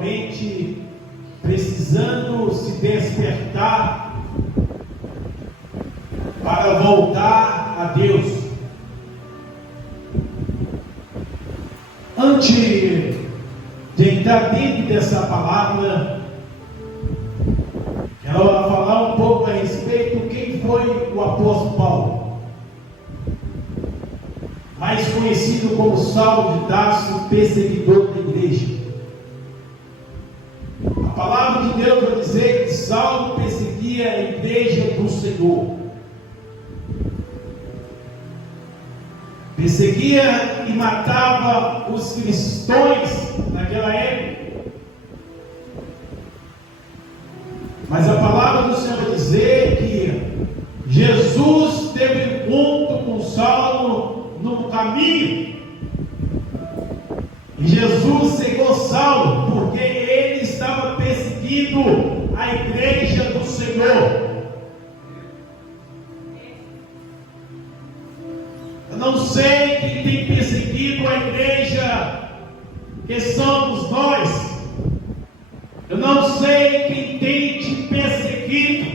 espiritualmente precisando se despertar para voltar a Deus. Antes de entrar dentro dessa palavra, quero falar um pouco a respeito de quem foi o apóstolo Paulo, mais conhecido como Saulo de Tarso, perseguidor da igreja. A palavra de Deus vai dizer que Saulo perseguia a igreja do Senhor. Perseguia e matava os cristãos naquela época. Mas a palavra do Senhor vai dizer que Jesus teve encontro com Saulo no caminho. E Jesus cegou Saulo, porque ele estava perseguindo a igreja do Senhor. Eu não sei quem tem perseguido a igreja, que somos nós. Eu não sei quem tem te perseguido,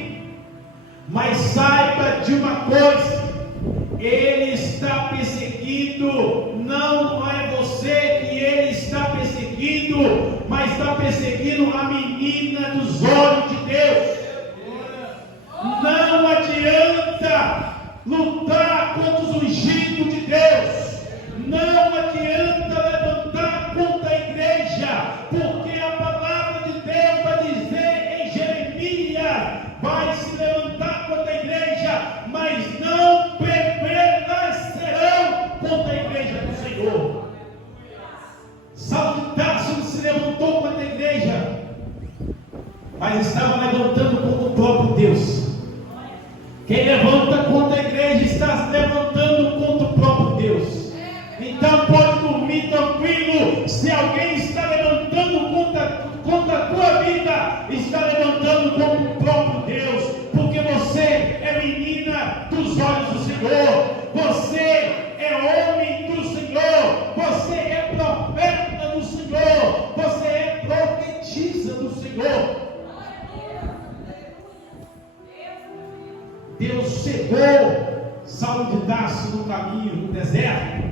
mas saiba de uma coisa: ele está perseguindo, não é você que ele está perseguindo, mas está perseguindo a menina dos olhos de Deus. Não adianta lutar contra os ungidos de Deus, não adianta levantar contra a igreja, porque a palavra de Deus vai dizer em Jeremias: vai se levantar contra a igreja, mas não prevalecerão contra a igreja do Senhor. Saulo de Tarso se levantou contra a igreja, mas estava levantando contra o próprio Deus. Quem levanta contra a igreja está se levantando contra o próprio Deus. Então pode dormir tranquilo. Se alguém está levantando contra a tua vida, está levantando contra o próprio Deus, porque você é menina dos olhos do Senhor, você é homem do Senhor, você é profeta do Senhor, você é profetisa do Senhor. Deus cegou Saulo de Tarso no caminho, no deserto.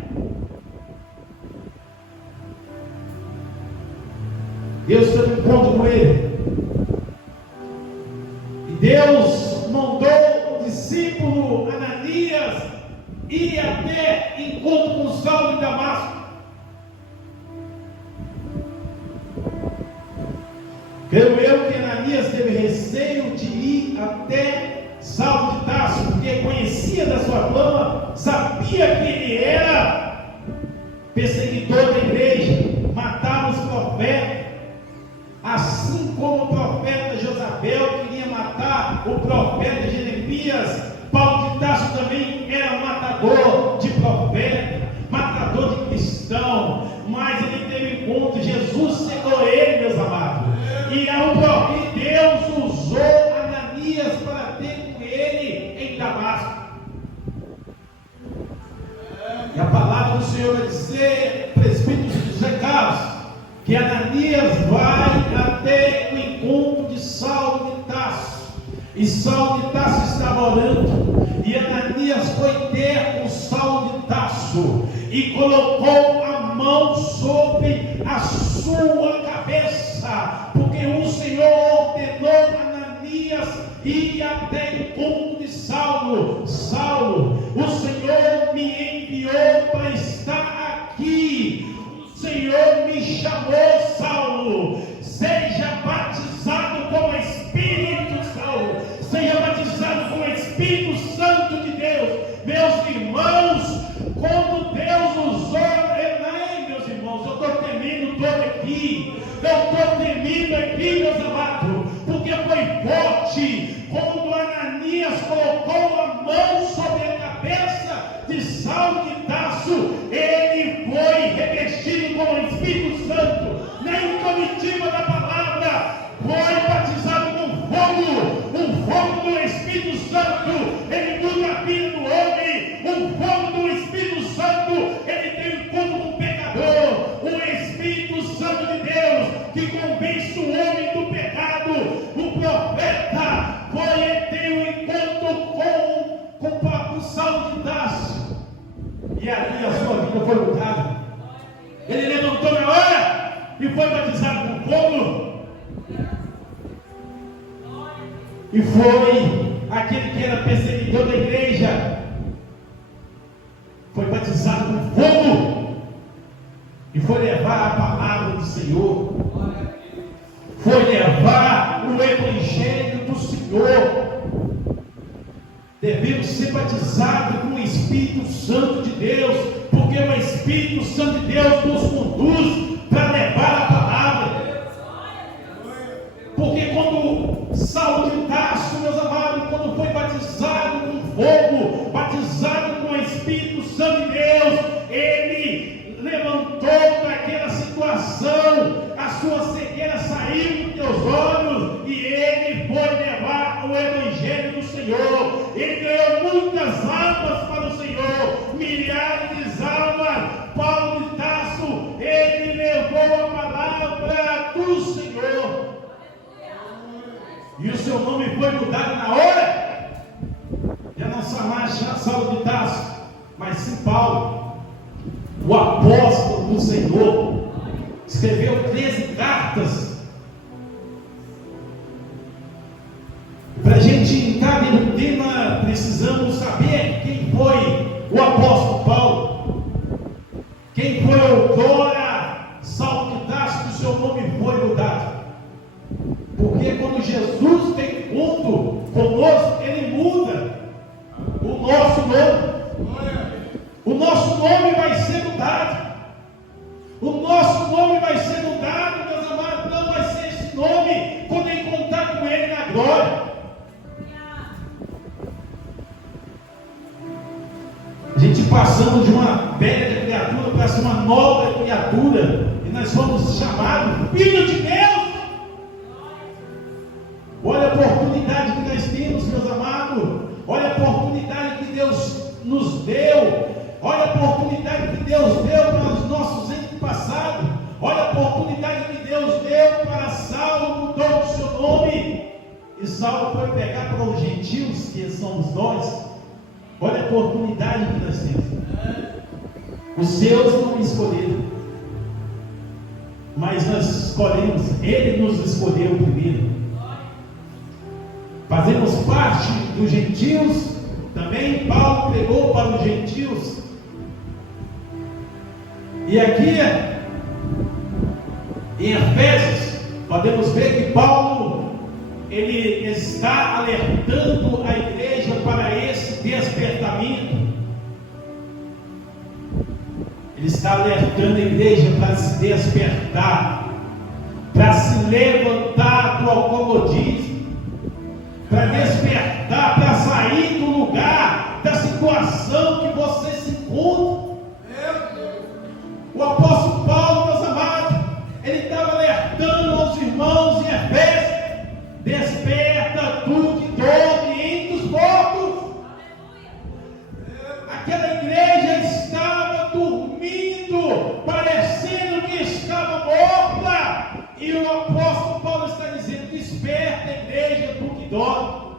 Deus teve um encontro com ele. E Deus mandou o discípulo Ananias ir até encontro com Saulo de Damasco. Creio eu que Ananias teve receio de ir até Saulo de Tarso, porque conhecia da sua fama, sabia que ele era perseguidor da igreja, matava os profetas, assim como o profeta Josabel queria matar o profeta Jeremias. Paulo de Tarso também era matador de profeta, matador de cristão, mas ele teve encontro, Jesus cegou ele, meus amados, e Deus usou Ananias para ter com ele em Damasco. E a palavra do Senhor vai dizer, presbítero José Carlos, que Ananias vai até o encontro de Saulo de Tarso. E Saulo de Tarso estava orando, e Ananias foi ter com Saulo de Tarso e colocou a mão sobre a sua cabeça, porque o Senhor ordenou Ananias ir até o encontro de Saulo. Saulo, o Senhor me enviou para estar aqui, o Senhor me chamou, Saulo. Seja batizado com o Espírito, Saulo, seja batizado com o Espírito Santo de Deus. Meus irmãos, quando Deus usou, meus irmãos, eu estou tremendo todo aqui, meus amados, porque foi forte quando Ananias colocou a mão sobre a cabeça de Saulo de Tarso. Ele foi revestido com o Espírito Santo, na comitiva da palavra, foi batizado com fogo do Espírito Santo. Ele muda a vida do homem, o fogo do Espírito Santo. Ele tem um encontro com o pecador, o Espírito Santo de Deus, que com convence o homem do pecado. O profeta foi ter um encontro com Saulo de Tarso, e ali a sua vida foi mudada. Ele levantou na hora e foi batizado com fogo. E foi aquele que era perseguidor da igreja, foi batizado com fogo e foi levar a palavra do Senhor, foi levar o evangelho do Senhor. Devemos ser batizados com o Espírito Santo de Deus, porque o Espírito Santo de Deus nos conduz para levar a palavra. Porque quando Saulo de Tarso, meus amados, quando foi batizado com fogo, batizado com o Espírito Santo de Deus, ele levantou daquela situação, a sua cegueira saiu dos seus olhos e ele foi levar o Evangelho do Senhor. Ele ganhou muitas almas para o Senhor, milhares de almas. Paulo de Tarso, ele levou a palavra do Senhor. E o seu nome foi mudado na hora. Já não só mais Saulo de Tarso, mas sim Paulo, o apóstolo do Senhor. Escreveu 13 cartas. Para a gente entrar no tema, precisamos saber quem foi o apóstolo Paulo, quem foi outrora Saulo de Tarso, que o seu nome foi mudado. Porque quando Jesus tem encontro conosco, ele muda o nosso nome. O nosso nome vai ser mudado. O nosso nome vai ser mudado, meus amados. Não vai ser esse nome quando encontrar com ele na glória. A gente passamos de uma velha criatura para ser uma nova criatura, e nós fomos chamados filhos de Deus. Olha a oportunidade que nós temos, meus amados. Olha a oportunidade que Deus nos deu. Olha a oportunidade que Deus deu para os nossos antepassados. Olha a oportunidade que Deus deu para Saulo, mudou o seu nome. E Saulo foi pregar para os gentios, que somos nós. Olha a oportunidade que nós temos. Os seus não escolheram, mas nós escolhemos. Ele nos escolheu primeiro. Fazemos parte dos gentios. Também Paulo pregou para os gentios. E aqui em Efésios podemos ver que Paulo, ele está alertando a igreja para esse despertamento. Ele está alertando a igreja para se despertar, para se levantar do alcoolismo, para despertar, para sair do lugar, da situação que você se encontra. O apóstolo Paulo, meus amados, ele estava alertando aos irmãos em Efésios: desperta tu que dorme entre os mortos. Aquela igreja estava dormindo, parecendo que estava morta, e o apóstolo Paulo está dizendo: desperta, igreja, tu que dorme.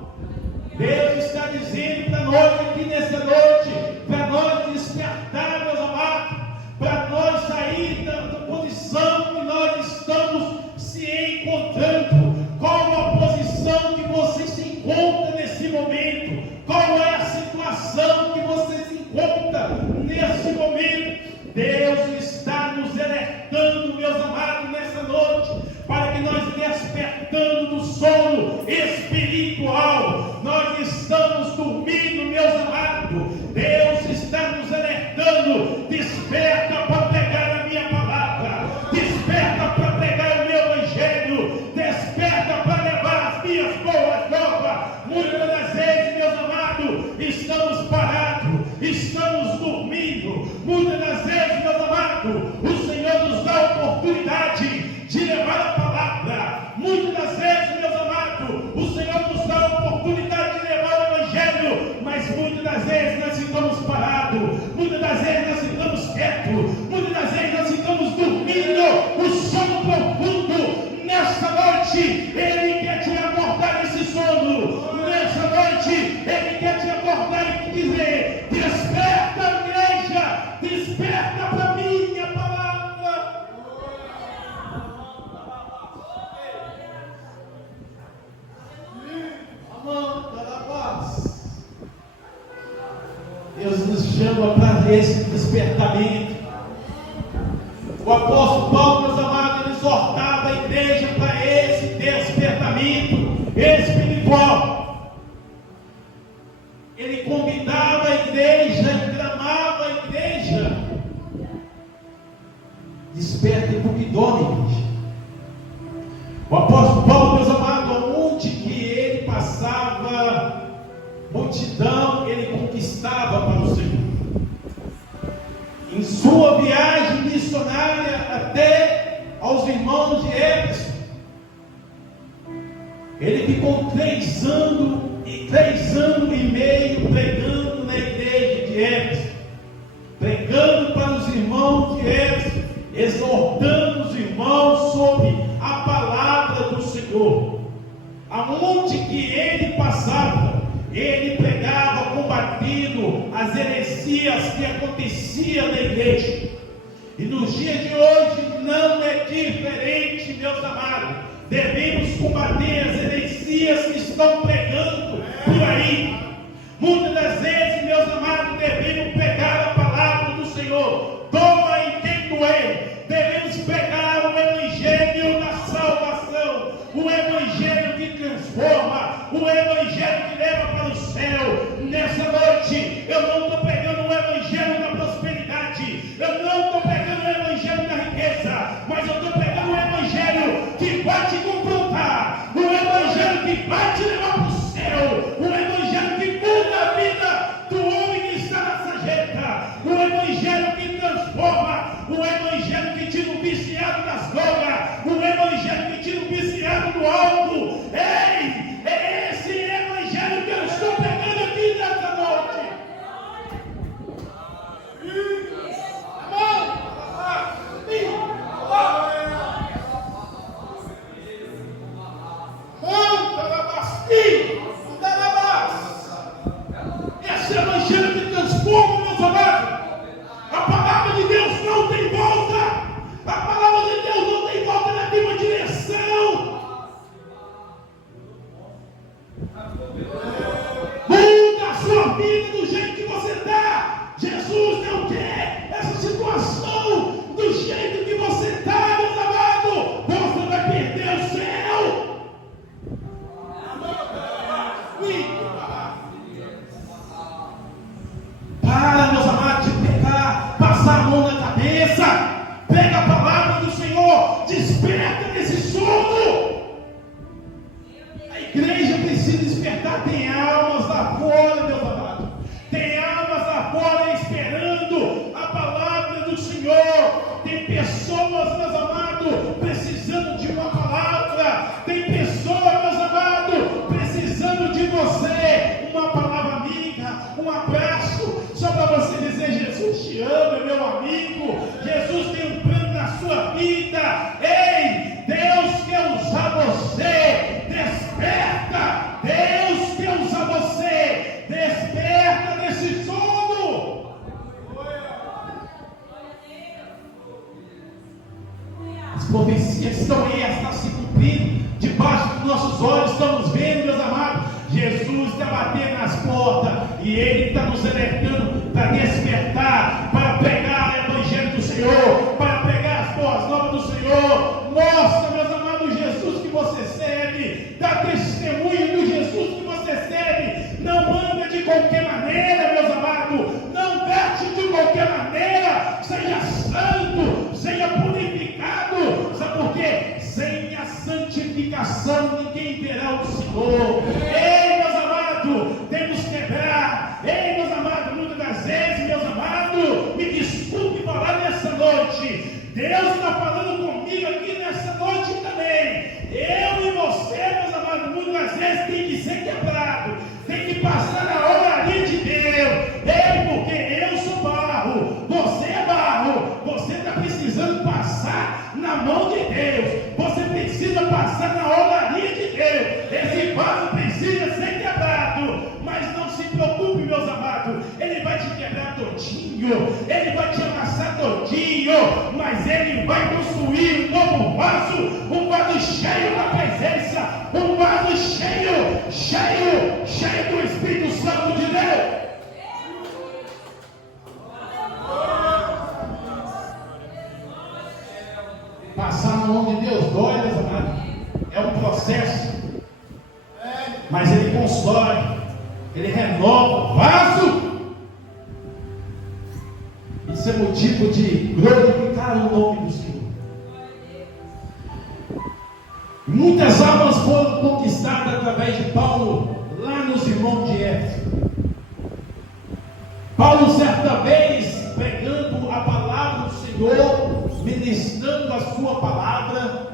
Deus está dizendo para nós aqui nessa noite, para nós despertar, meus amados, para nós sair da posição que nós estamos se encontrando. Qual a posição que você se encontra nesse momento? Qual é a situação que você se encontra nesse momento? Deus está nos alertando, meus amados, nessa noite, para que nós, despertando do sono espiritual, nós estamos dormindo, meus amados. Deus está nos alertando: desperta para pregar a minha palavra, desperta para pregar o meu evangelho, desperta para levar as minhas boas novas. Muitas das vezes, meus amados, estamos parados, estamos dormindo. Muitas das vezes, meus amados, o Senhor nos dá a oportunidade de levar a palavra. Muitas das vezes, meus amados, o Senhor nos dá a oportunidade noite, Ele quer te acordar desse sono. Nessa noite, Ele quer te acordar e te dizer: desperta, igreja, desperta para minha palavra. Deus nos chama para esse despertamento. O apóstolo Paulo, meus amados, ele exortava a igreja para esse despertamento espiritual. Ele convidava a igreja e clamava a igreja: despertem porque dormem, igreja. O apóstolo Paulo, meus amados, onde que ele passava, multidão ele conquistava para o Senhor. Em sua viagem missionária até aos irmãos de Éfeso, ele ficou 3 anos e meio pregando na igreja de Éfeso, pregando para os irmãos de Éfeso, exortando os irmãos sobre a palavra do Senhor. Aonde que ele passava, ele pregava, combatendo as heresias que aconteciam na igreja. E nos dias de hoje não é diferente, meus amados. Devemos combater as heresias que estão pregando por aí. Muitas das vezes, meus amados, devemos pegar a palavra do Senhor. Toma em quem doer. Devemos pegar o evangelho da salvação, o evangelho que transforma, o evangelho que leva para o céu. Nessa noite, eu não estou pegando o evangelho da prosperidade, eu não estou pegando o evangelho da riqueza, mas eu estou pegando o evangelho que vai te confrontar, o evangelho que vai te levar para o céu, o evangelho que muda a vida do homem que está na sarjeta, o evangelho que transforma, o evangelho que tira o viciado das drogas, o evangelho que tira o viciado do álcool. Ei, é esse evangelho que eu estou pegando aqui nessa noite. Esse evangelho que transforma, meus amados. A palavra de Deus não tem volta. A palavra de Deus não tem volta na mesma direção. Muda a sua vida do jeito que você está. Jesus não quer essa situação do jeito que você está, meus amados. Você vai perder o céu. Para, meus amados, de pegar, passar a mão na cabeça. Pega a palavra do Senhor, desperta desse sono. A igreja precisa despertar. Tem almas lá fora, meus amados. Tem almas lá fora esperando a palavra do Senhor. Tem pessoas, meus amados, precisando de uma palavra. Tem pessoas, meus amados, precisando de você. Uma palavra amiga, um abraço, só para você dizer: Jesus te ama, meu amigo. Jesus tem um plano na sua vida. Ei, Deus quer usar você. Desperta. Deus quer usar você. Desperta desse sono. As profecias estão aí, estão se cumprindo debaixo dos nossos olhos. Estamos vendo, meus amados. Jesus está batendo nas portas e Ele está nos alertando para despertar, para pregar o evangelho do Senhor, para pregar as boas novas do Senhor. Mostra, meus amados, Jesus que você serve. Dá testemunho do Jesus que você serve. Não anda de qualquer maneira, meus amados. Não veste de qualquer maneira. Seja santo, seja purificado. Sabe por quê? Sem a santificação ninguém verá o Senhor. Ei, meus amados, temos que quebrar. Ei, meus amados, muitas das vezes, meus amados, me desculpe falar nessa noite. Deus está falando comigo aqui nessa noite também. Eu e você, meus amados, muitas das vezes tem que ser quebrado. Tem que passar na oraria de Deus. Ei, porque eu sou barro, você é barro. Você está precisando passar na mão de Deus. Você precisa passar na hora ele vai te amassar todinho, mas ele vai construir um novo vaso, um vaso cheio da presença, um vaso cheio do Espírito Santo de Deus. Passar na mão de Deus dói, meus amados. É um processo. Mas ele constrói, ele renova o vaso. Isso é motivo de glorificar o nome do Senhor. Muitas almas foram conquistadas através de Paulo, lá nos irmãos de Éfeso. Paulo, certa vez, pregando a palavra do Senhor, ministrando a sua palavra,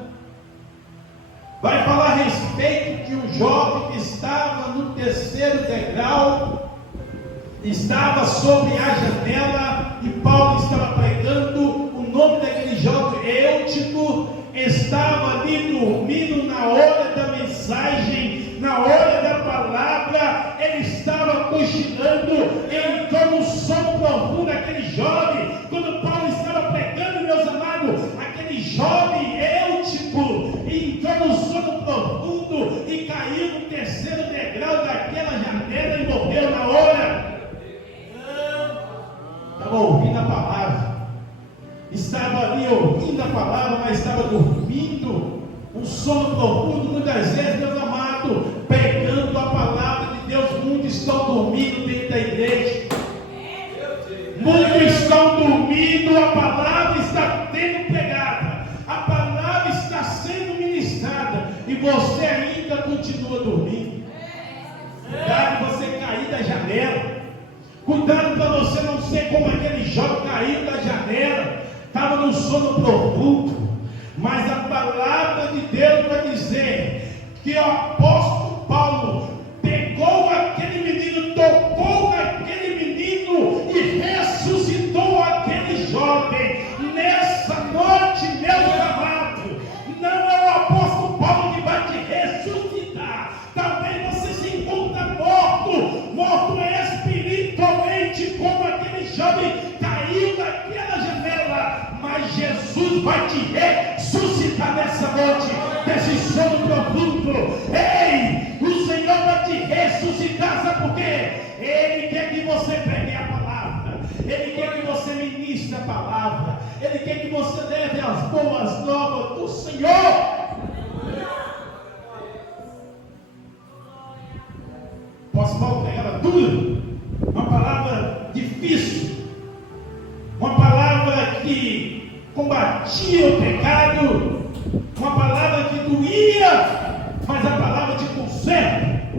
vai falar a respeito de um jovem que estava no terceiro degrau, estava sobre a janela, e Paulo estava pregando. O nome daquele jovem, Eutico, estava ali dormindo na hora da mensagem, na hora da palavra. Ele estava cochilando, ele entrou no sono profundo. Aquele jovem, quando Paulo estava pregando, meus amados, aquele jovem Eutico entrou no sono profundo e caiu no terceiro degrau daquela janela e morreu na hora. Estava ouvindo a palavra, estava ali ouvindo a palavra, mas estava dormindo, um sono profundo. Muitas vezes, meus amados, pregando a palavra de Deus, muitos estão dormindo dentro da igreja, muitos estão dormindo, a palavra está sendo pregada, a palavra está sendo ministrada, e você ainda continua dormindo. Cuidado de você cair da janela. Cuidado para você não ser como aquele jovem caiu da janela, estava num sono profundo. Mas a palavra de Deus vai dizer que o apóstolo Paulo pegou aquele menino, tocou naquele menino e ressuscitou aquele jovem. Nessa noite, meus amados, não é o apóstolo Paulo que vai te ressuscitar. Talvez você se encontre morto espiritualmente, como aquele jovem caiu daquela janela, mas Jesus vai te ressuscitar nessa noite, desse sono profundo. Ei, o Senhor vai te ressuscitar, sabe por quê? Ele quer que você pregue a palavra, Ele quer que você ministre a palavra, Ele quer que você leve as boas novas do Senhor. Paulo pregava dura, uma palavra difícil, uma palavra que combatia o pecado, uma palavra que doía, mas a palavra de conserto,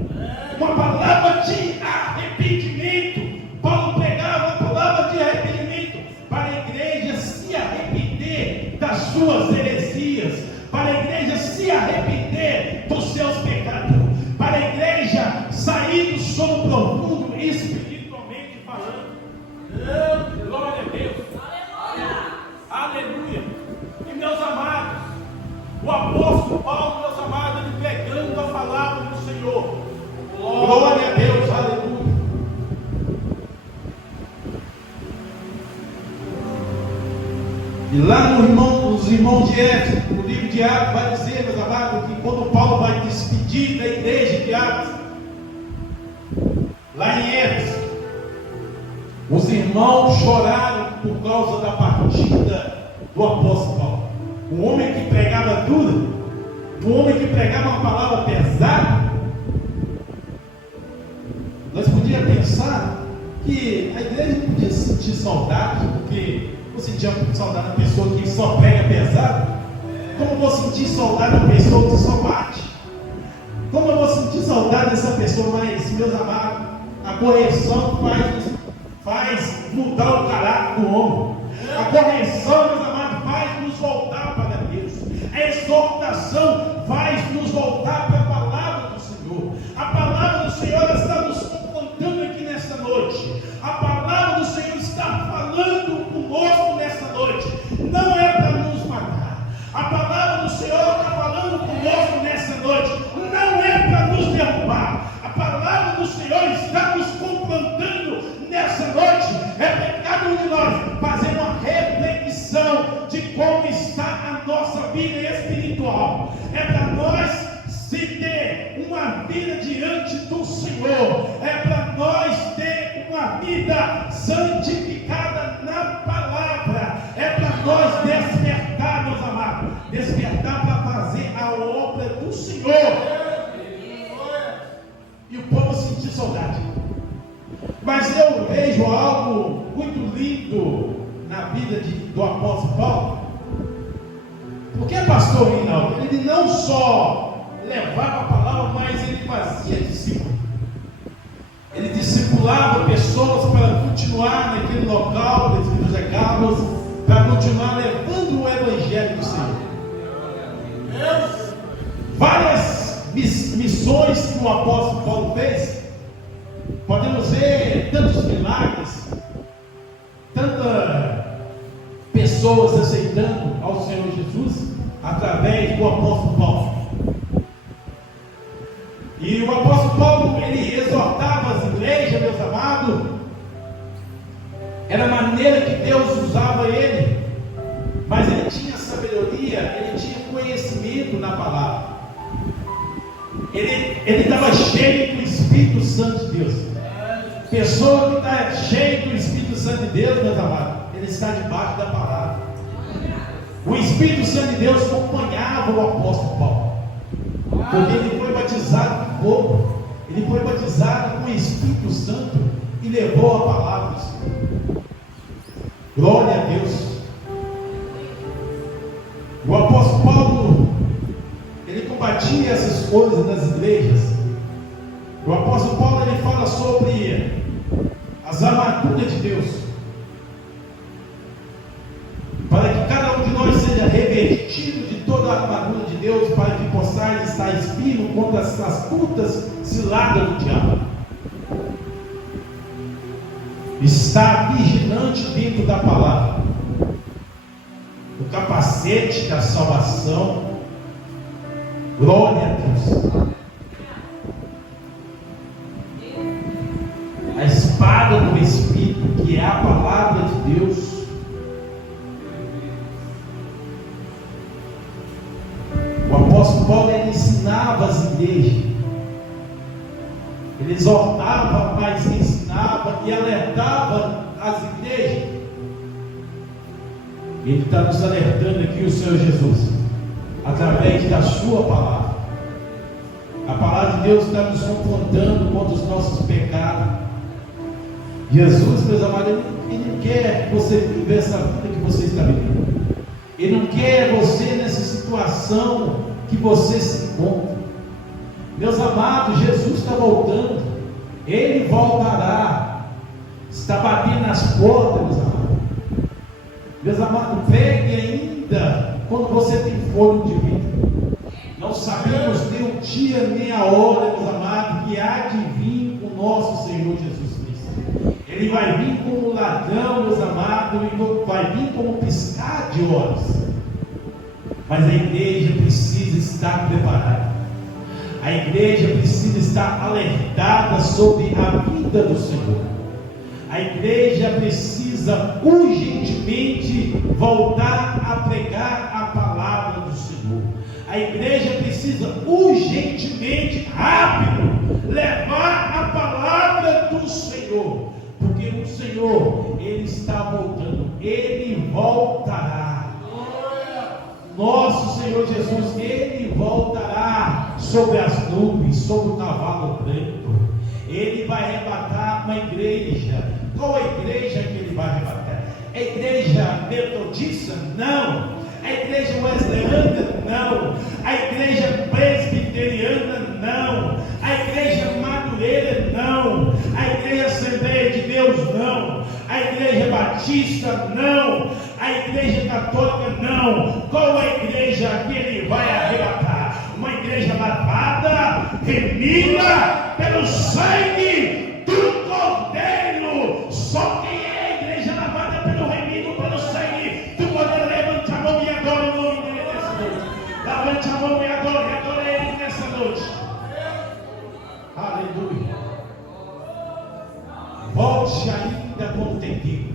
uma palavra de arrependimento. Paulo pregava a palavra de arrependimento para a igreja se arrepender das suas heresias, para a igreja se arrepender dos seus pecados, para a igreja sair do sono profundo espiritualmente falando. Glória a Deus. Aleluia. E meus amados, o apóstolo Paulo, meus amados, ele pregando a palavra do Senhor. Glória a Deus. Aleluia. E lá nos irmãos de Éfeso, o livro de Atos vai dizer, meus amados, que quando Paulo vai despedir da igreja de Atos, lá em Éfeso, os irmãos choraram por causa da partida do apóstolo Paulo. Um homem que pregava duro, um homem que pregava uma palavra pesada. Nós podíamos pensar que a igreja não podia sentir saudade, porque vou sentir saudade da pessoa que só prega pesado. Como eu vou sentir saudade da pessoa que só bate? Como eu vou sentir saudade dessa pessoa? Mas, meus amados, a correção faz mudar o caráter do homem. A correção, meus amados, faz nos voltar para Deus. A exortação faz nos voltar para a palavra do Senhor. A palavra do Senhor está nos confrontando aqui nesta noite. A palavra do Senhor está falando conosco nesta noite. Não é para nos matar. A palavra do Senhor está falando conosco nesta noite. Não é para nos derrubar. A palavra do Senhor está nos confrontando nessa noite. É pecado de do Senhor, é para nós ter uma vida santificada na palavra, é para nós despertar, meus amados, despertar para fazer a obra do Senhor. E o povo sentir saudade. Mas eu vejo algo muito lindo na vida do apóstolo Paulo. Porque pastor Rinaldo, ele não só levava a palavra, mas ele fazia discípulo. Ele discipulava pessoas para continuar naquele local, nos regalos, para continuar levando o evangelho do Senhor. Várias missões que o apóstolo Paulo fez, podemos ver tantos milagres, tantas pessoas aceitando ao Senhor Jesus através do apóstolo Paulo. E o apóstolo Paulo, ele exortava as igrejas, meus amados. Era a maneira que Deus usava ele, mas ele tinha sabedoria, ele tinha conhecimento na palavra. Ele estava cheio do Espírito Santo de Deus. Pessoa que está cheia do Espírito Santo de Deus, meus amados, ele está debaixo da palavra. O Espírito Santo de Deus acompanhava o apóstolo Paulo, porque ele foi batizado com fogo, ele foi batizado com o Espírito Santo e levou a palavra do Senhor. Glória a Deus. O apóstolo Paulo, ele combatia essas coisas nas igrejas. O apóstolo Paulo, ele fala sobre as armaduras de Deus, para que cada um de nós seja revestido de toda a armadura de Deus, para que possais estar firme contra as astutas ciladas do diabo. Está vigilante dentro da palavra, o capacete da salvação. Glória a Deus. A espada do Espírito, que é a palavra de Deus. O apóstolo Paulo, ele ensinava as igrejas, ele exortava, mas ensinava e alertava as igrejas. Ele está nos alertando aqui, o Senhor Jesus, através da sua palavra. A palavra de Deus está nos confrontando contra os nossos pecados. Jesus, meus amados, ele não quer você viver essa vida que você está vivendo. Ele não quer você nessa situação que você se encontra. Meus amados, Jesus está voltando. Ele voltará. Está batendo nas portas, meus amados. Meus amados, pegue ainda quando você tem fôlego de vida. Não sabemos nem o dia nem a hora, meus amados, que há de vir o nosso Senhor Jesus Cristo. Ele vai vir como ladrão, meus amados, e vai vir como piscar de olhos. Mas a igreja precisa estar preparada. A igreja precisa estar alertada sobre a vida do Senhor. A igreja precisa urgentemente voltar a pregar a palavra do Senhor. A igreja precisa urgentemente, rápido, levar a palavra do Senhor. Porque o Senhor, Ele está voltando. Ele voltará. Nosso Senhor Jesus, Ele voltará sobre as nuvens, sobre o cavalo branco. Ele vai arrebatar uma igreja. Qual a igreja que Ele vai arrebatar? A igreja metodista? Não. A igreja wesleyana? Não. A igreja presbiteriana? Não. A igreja madureira? Não. A igreja Assembleia de Deus? Não. A igreja batista? Não. A igreja católica? Não. Qual a igreja que Ele vai arrebatar? Uma igreja lavada, remida pelo sangue do Cordeiro. Só quem é a igreja lavada pelo remido, pelo sangue do Cordeiro, levante a mão e adore o nome dele nessa noite. Levante a mão e adore Ele nessa noite. Aleluia. Volte ainda como tem tempo.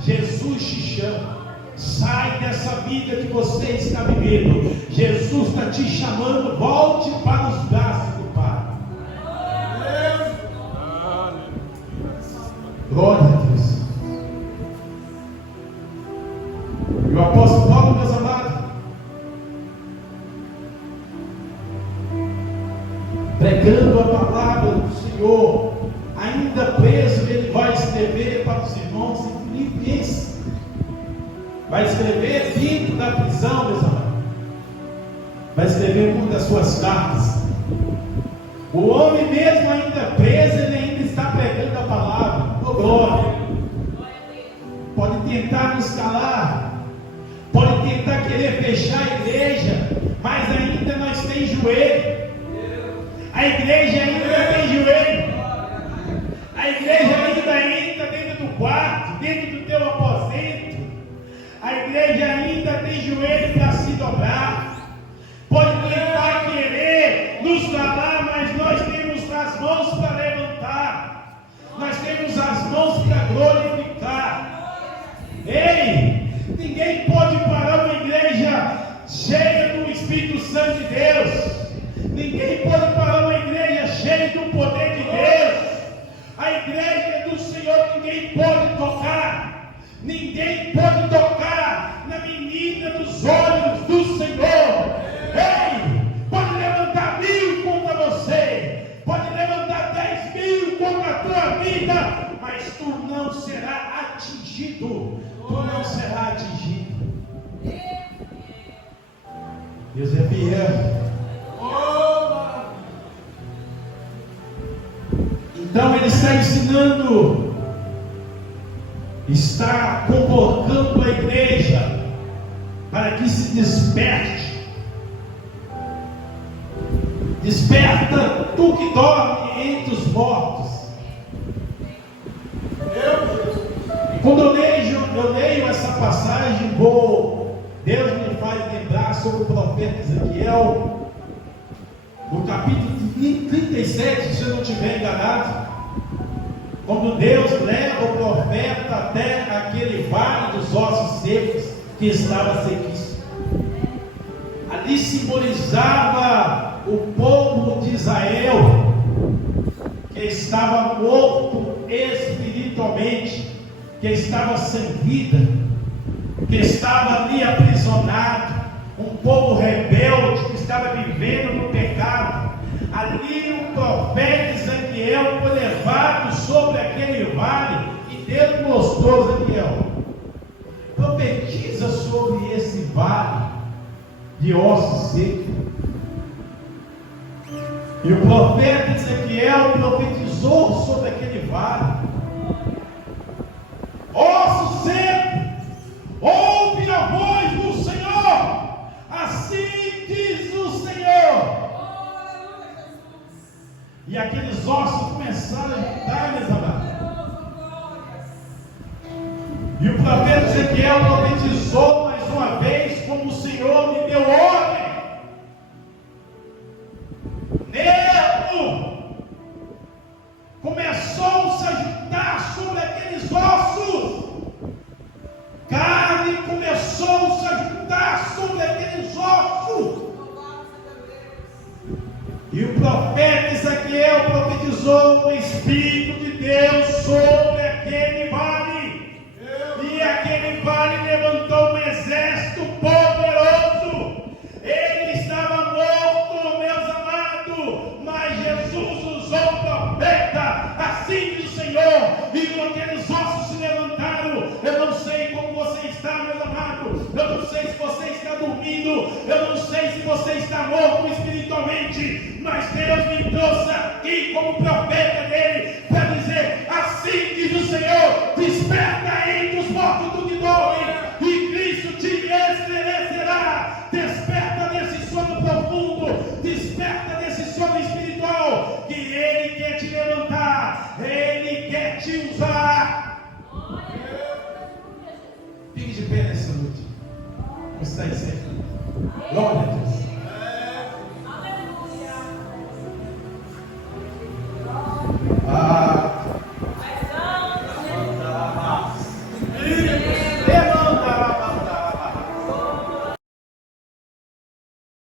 Jesus te chama. Sai dessa vida que você está vivendo. Jesus está te chamando. Volte para os braços do Pai. Glória a Deus. E o apóstolo Paulo, meus amados, pregando a palavra do Senhor, ainda preso, ele vai escrever para os irmãos em Filipenses. Vai escrever vindo da prisão, meus amados. Vai escrever uma das suas cartas. O homem mesmo ainda preso, ele ainda está pregando a palavra. Oh, glória. Pode tentar nos calar, pode tentar querer fechar a igreja, mas ainda nós temos joelho. A igreja ainda tem joelho. A igreja ainda entra dentro do quarto, dentro do teu aposento. A igreja ainda tem joelho para se dobrar. Pode tentar querer nos calar, mas nós temos as mãos para levantar. Nós temos as mãos para glorificar. Ei, ninguém pode parar uma igreja cheia do Espírito Santo de Deus. Ninguém pode parar uma igreja cheia do poder de Deus. A igreja do Senhor ninguém pode tocar. Ninguém pode tocar na menina dos olhos do Senhor. Ei, pode levantar 1000 contra você, pode levantar 10.000 contra a tua vida, mas tu não será atingido. Tu não será atingido. Deus é fiel. Então ele está ensinando, está convocando a igreja para que se desperte. Desperta tu que dorme entre os mortos. Quando eu leio essa passagem, Deus me faz lembrar sobre o profeta Ezequiel, no capítulo 37, se eu não estiver enganado, quando Deus leva o profeta até aquele vale dos ossos secos que estava sequíssimo. Ali simbolizava o povo de Israel, que estava morto espiritualmente, que estava sem vida, que estava ali aprisionado, um povo rebelde que estava vivendo no pecado. Ali o profeta Ezequiel foi levado sobre aquele vale e Deus mostrou a Ezequiel: profetiza sobre esse vale de ossos secos. E o profeta Ezequiel profetizou sobre aquele vale: ossos secos, ouve a voz do Senhor, assim diz o Senhor. E aqueles ossos começaram a juntar, meus amados. E o profeta Ezequiel profetizou mais uma vez, como o Senhor me deu ordem. Nervo começou-se a juntar sobre aqueles ossos. Carne começou-se a juntar sobre aqueles ossos. E o profeta Ezequiel profetizou o Espírito de Deus sobre aquele vale. E aquele vale levantou um exército poderoso. Ele estava morto, meus amados, mas Jesus usou o profeta, assim diz o Senhor. E quando aqueles ossos se levantaram, eu não sei como você está, meus amados. Eu não sei se você está dormindo, eu não sei se você está morto espiritualmente, mas Deus me trouxe aqui como profeta